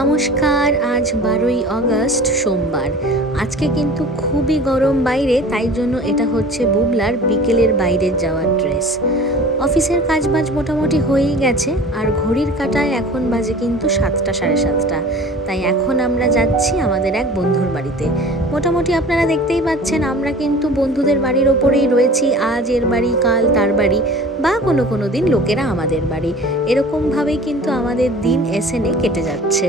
নমস্কার। আজ 12ই আগস্ট সোমবার। আজকে কিন্তু খুবই গরম বাইরে, তাই জন্য এটা হচ্ছে বুবলার বিকেলের বাইরে যাওয়ার ড্রেস। অফিসের কাজবাজ মোটামুটি হয়েই গেছে, আর ঘড়ির কাঁটায় এখন বাজে কিন্তু 7টা সাড়ে 7টা। তাই এখন আমরা যাচ্ছি আমাদের এক বন্ধুর বাড়িতে। মোটামুটি আপনারা দেখতেই পাচ্ছেন আমরা কিন্তু বন্ধুদের বাড়ির ওপরেই রয়েছি। আজ এর বাড়ি, কাল তার বাড়ি, বা কোনো দিন লোকেরা আমাদের বাড়ি। এরকমভাবেই কিন্তু আমাদের দিন এসএনে কেটে যাচ্ছে।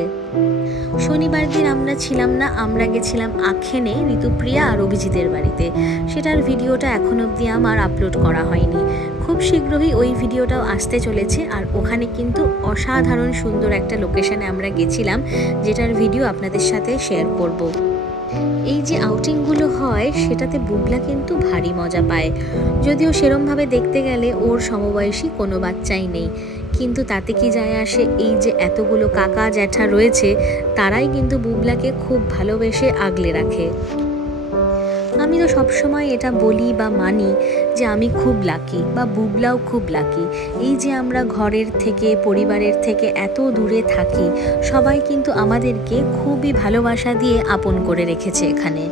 শনিবার দিন আমরা ছিলাম না, আমরা গেছিলাম আখেনে ঋতুপ্রিয়া আর অভিজিতের বাড়িতে। সেটার ভিডিওটা এখন অবধি আমার আপলোড করা হয়নি। খুব শীঘ্রই ওই ভিডিওটাও আসতে চলেছে। আর ওখানে কিন্তু অসাধারণ সুন্দর একটা লোকেশানে আমরা গেছিলাম, যেটার ভিডিও আপনাদের সাথে শেয়ার করব। এই যে আউটিংগুলো হয় সেটাতে বুবলা কিন্তু ভারী মজা পায়। যদিও সেরমভাবে দেখতে গেলে ওর সমবয়সী কোনো বাচ্চাই নেই, কিন্তু তাতে কি যায় আসে, এই যে এতগুলো কাকা জ্যাঠা রয়েছে তারাই কিন্তু বুবলাকে খুব ভালোবেসে আগলে রাখে। আমি তো সবসময় এটা বলি বা মানি যে আমি খুব লাকি, বা বুবলাও খুব লাকি। এই যে আমরা ঘরের থেকে, পরিবারের থেকে এত দূরে থাকি, সবাই কিন্তু আমাদেরকে খুবই ভালোবাসা দিয়ে আপন করে রেখেছে এখানে।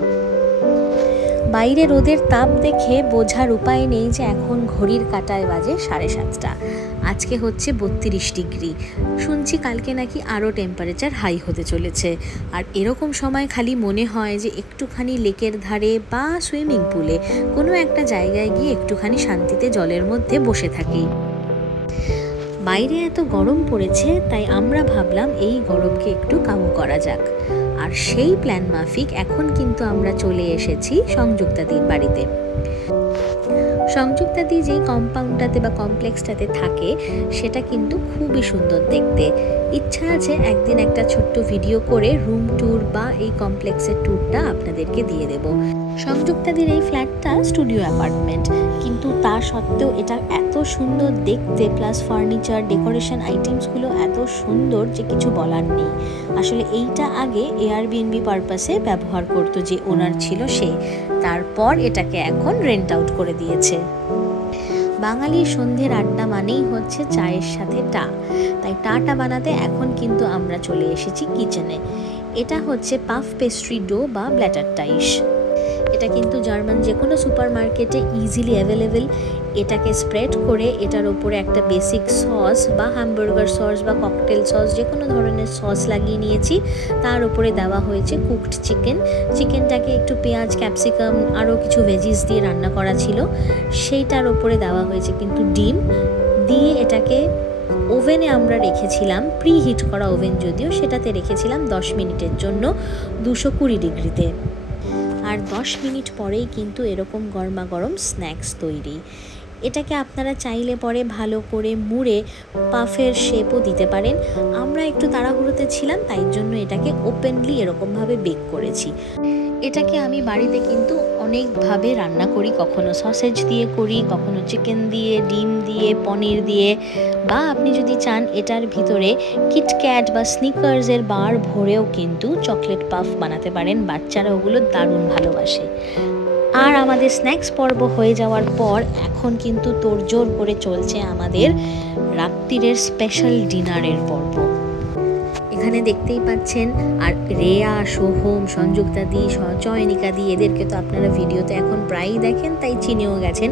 বাইরে রোদের তাপ দেখে বোঝার উপায় নেই যে এখন ঘড়ির কাঁটায় বাজে 7:30। আজকে হচ্ছে 32 ডিগ্রি। শুনছি কালকে নাকি আরও টেম্পারেচার হাই হতে চলেছে। আর এরকম সময় খালি মনে হয় যে একটুখানি লেকের ধারে বা সুইমিং পুলে কোনো একটা জায়গায় গিয়ে একটুখানি শান্তিতে জলের মধ্যে বসে থাকি। বাইরে এত গরম পড়েছে, তাই আমরা ভাবলাম এই গরমকে একটু কাবু করা যাক। আর সেই প্ল্যান মাফিক এখন কিন্তু আমরা চলে এসেছি সংযুক্তাদির বাড়িতে। সংযুক্তাদি যেই কম্পাউন্ডটাতে বা কমপ্লেক্সটাতে থাকে সেটা কিন্তু খুবই সুন্দর দেখতে। ইচ্ছা আছে একদিন একটা ছোট্ট ভিডিও করে রুম ট্যুর বা এই কমপ্লেক্সের ট্যুরটা আপনাদেরকে দিয়ে দেব। সংযুক্তাদির এই ফ্ল্যাটটা স্টুডিও অ্যাপার্টমেন্ট, কিন্তু তা সত্ত্বেও এটা এত সুন্দর দেখতে, প্লাস ফার্নিচার, ডেকোরেশন আইটেমসগুলো এত সুন্দর যে কিছু বলার নেই। আসলে এইটা আগে এয়ারবিএনবি পারপাসে ব্যবহার করতো যে ওনার ছিল সে, তারপর এটাকে এখন রেন্ট আউট করে দিয়েছে। বাঙালির সন্ধ্যের আড্ডা মানেই হচ্ছে চায়ের সাথে টা, তাই টাটা বানাতে এখন কিন্তু আমরা চলে এসেছি কিচেনে। এটা হচ্ছে পাফ পেস্ট্রি ডো বা ব্ল্যাটার টাইস। এটা কিন্তু জার্মান যে কোনো সুপার মার্কেটে ইজিলি অ্যাভেলেবেল। এটাকে স্প্রেড করে এটার ওপরে একটা বেসিক সস বা হ্যামবার্গার সস বা ককটেল সস, যে কোনো ধরনের সস লাগিয়ে নিয়েছি। তার উপরে দেওয়া হয়েছে কুকড চিকেন। চিকেনটাকে একটু পেঁয়াজ, ক্যাপসিকাম, আরও কিছু ভেজিস দিয়ে রান্না করা ছিল। সেইটার ওপরে দেওয়া হয়েছে কিন্তু ডিম দিয়ে এটাকে ওভেনে আমরা রেখেছিলাম, প্রি হিট করা ওভেন যদিও, সেটাতে রেখেছিলাম 10 মিনিটের জন্য 220 ডিগ্রিতে। আর 10 মিনিট পরেই কিন্তু এরকম গরমা গরম স্ন্যাক্স তৈরি। এটাকে আপনারা চাইলে পরে ভালো করে মুড়ে পাফের শেপও দিতে পারেন। আমরা একটু তাড়াহুড়োতে ছিলাম, তাই জন্য এটাকে ওপেনলি এরকমভাবে বেক করেছি। এটাকে আমি বাড়িতে কিন্তু অনেকভাবে রান্না করি, কখনো সসেজ দিয়ে করি, কখনো চিকেন দিয়ে, ডিম দিয়ে, পনির দিয়ে, বা আপনি যদি চান এটার ভিতরে কিটক্যাট বা স্নিকার্সের বার ভরেও কিন্তু চকলেট পাফ বানাতে পারেন। বাচ্চারা ওগুলো দারুণ ভালোবাসে। আর আমাদের স্ন্যাক্স পর্ব হয়ে যাওয়ার পর এখন কিন্তু তোড়জোড় করে চলছে আমাদের রাত্রিরের স্পেশাল ডিনারের পর্ব। এখানে দেখতেই পাচ্ছেন, আর রেয়া, সোহম, সংযুক্তাদি, চয়নিকাদি, এদেরকে তো আপনারা ভিডিওতে এখন প্রায়ই দেখেন, তাই চিনেও গেছেন।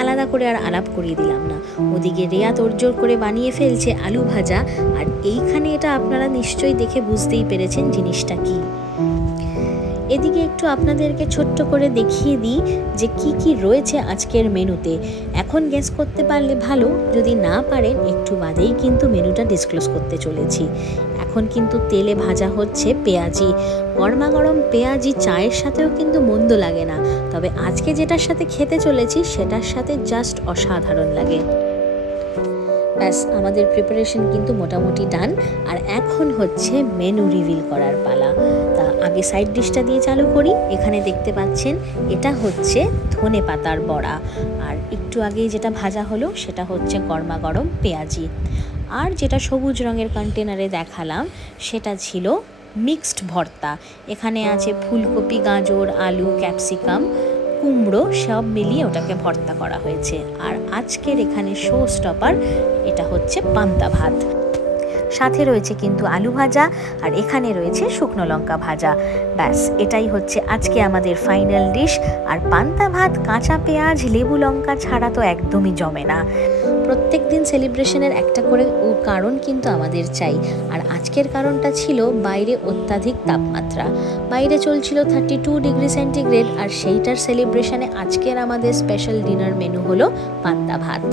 আলাদা করে আর আলাপ করিয়ে দিলাম না। ওদিকে রেয়া তোড়জোড় করে বানিয়ে ফেলছে আলু ভাজা, আর এইখানে এটা আপনারা নিশ্চয়ই দেখে বুঝতেই পেরেছেন জিনিসটা কি। এদিকে একটু আপনাদেরকে ছোট্ট করে দেখিয়ে দিই যে কি কি রয়েছে আজকের মেনুতে। এখন গেস করতে পারলে ভালো, যদি না পারেন একটু বাদেই কিন্তু মেনুটা ডিসক্লোজ করতে চলেছি। এখন কিন্তু তেলে ভাজা হচ্ছে পেঁয়াজি। গরমা গরম পেঁয়াজি চায়ের সাথেও কিন্তু মন্দ লাগে না, তবে আজকে যেটার সাথে খেতে চলেছি সেটার সাথে জাস্ট অসাধারণ লাগে। ব্যাস, আমাদের প্রিপারেশন কিন্তু মোটামুটি ডান। আর এখন হচ্ছে মেনু রিভিল করার পালা। তা আগে সাইড ডিশটা দিয়ে চালু করি। এখানে দেখতে পাচ্ছেন এটা হচ্ছে ধনে পাতার বড়া, আর একটু আগেই যেটা ভাজা হলো সেটা হচ্ছে গরমা গরম পেঁয়াজি। আর যেটা সবুজ রঙের কন্টেনারে দেখালাম সেটা ছিল মিক্সড ভর্তা। এখানে আছে ফুলকপি, গাজর, আলু, ক্যাপসিকাম, কুমড়ো সব মিলিয়ে ওটাকে ভর্তা করা হয়েছে। আর আজকের এখানে শো স্টপার এটা হচ্ছে পান্তা ভাত। সাথে রয়েছে কিন্তু আলু ভাজা, আর এখানে রয়েছে শুকনো লঙ্কা ভাজা। ব্যাস এটাই হচ্ছে আজকে আমাদের ফাইনাল ডিশ। আর পান্তা ভাত কাঁচা পেঁয়াজ লেবু লঙ্কা ছাড়া তো একদমই জমে না। প্রত্যেক দিন সেলিব্রেশনের একটা করে কারণ কিন্তু আমাদের চাই, আর আজকের কারণটা ছিল বাইরে অত্যাধিক তাপমাত্রা। বাইরে চলছিল 32 ডিগ্রি সেন্টিগ্রেড, আর সেইটার সেলিব্রেশনে আজকের আমাদের স্পেশাল ডিনার মেনু হলো পান্তা ভাত।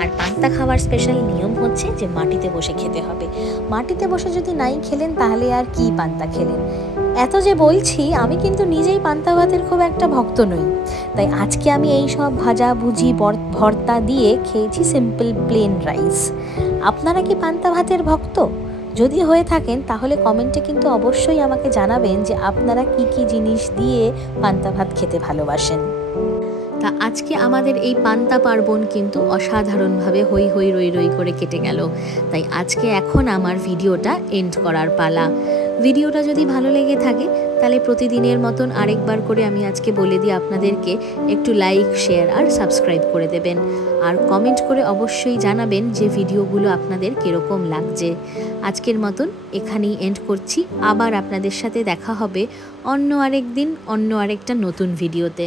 আর পান্তা খাওয়ার স্পেশাল নিয়ম হচ্ছে যে মাটিতে বসে খেতে হবে। মাটিতে বসে যদি নাই খেলেন তাহলে আর কি পান্তা খেলেন। এত যে বলছি, আমি কিন্তু নিজেই পান্তা ভাতের খুব একটা ভক্ত নই, তাই আজকে আমি এই সব ভাজা ভুজি ভর্তা দিয়ে খেয়েছি সিম্পল প্লেন রাইস। আপনারা কি পান্তা ভাতের ভক্ত? যদি হয়ে থাকেন তাহলে কমেন্টে কিন্তু অবশ্যই আমাকে জানাবেন যে আপনারা কি কি জিনিস দিয়ে পান্তা ভাত খেতে ভালোবাসেন। তা আজকে আমাদের এই পান্তা পার্বণ কিন্তু অসাধারণভাবে হই হই রই রই করে কেটে গেল। তাই আজকে এখন আমার ভিডিওটা এন্ড করার পালা। ভিডিওটা যদি ভালো লেগে থাকে তাহলে প্রতিদিনের মতন আরেকবার করে আমি আজকে বলে দিই আপনাদেরকে, একটু লাইক, শেয়ার আর সাবস্ক্রাইব করে দেবেন। আর কমেন্ট করে অবশ্যই জানাবেন যে ভিডিওগুলো আপনাদের কীরকম লাগছে। আজকের মতন এখানেই এন্ড করছি। আবার আপনাদের সাথে দেখা হবে অন্য আরেক দিন, অন্য আরেকটা নতুন ভিডিওতে।